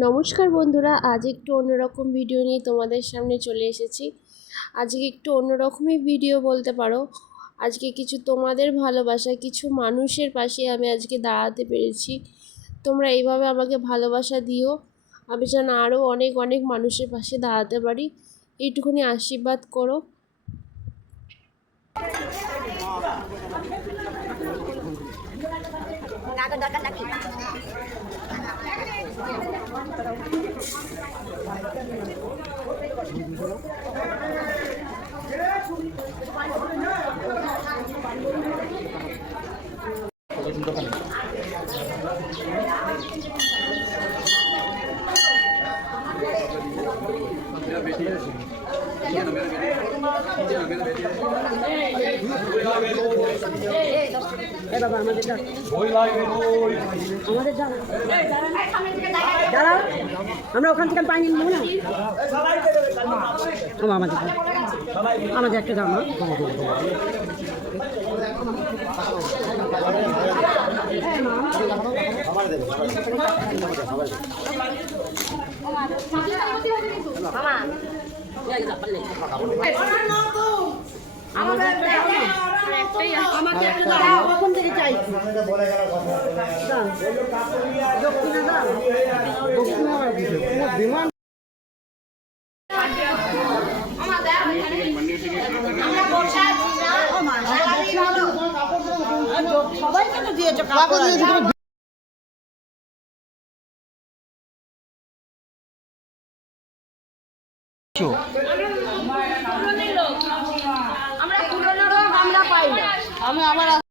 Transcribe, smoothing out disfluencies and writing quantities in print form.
নমস্কার বন্ধুরা, আজ একটু অন্যরকম ভিডিও নিয়ে তোমাদের সামনে চলে এসেছি। আজকে একটু অন্যরকমই ভিডিও বলতে পারো। আজকে কিছু তোমাদের ভালোবাসা, কিছু মানুষের পাশে আমি আজকে দাঁড়াতে পেরেছি। তোমরা এইভাবে আমাকে ভালোবাসা দিও, আমি যেন আরও অনেক অনেক মানুষের পাশে দাঁড়াতে পারি। এইটুকুনি আশীর্বাদ করো। বাবা আমাদের দাঁড়াও, আমরা ওখান থেকে পানি নেবো না। আমাদের একটা দাম আমাকে কখন থেকে চাইছি সবাইকে তো দিয়েছো।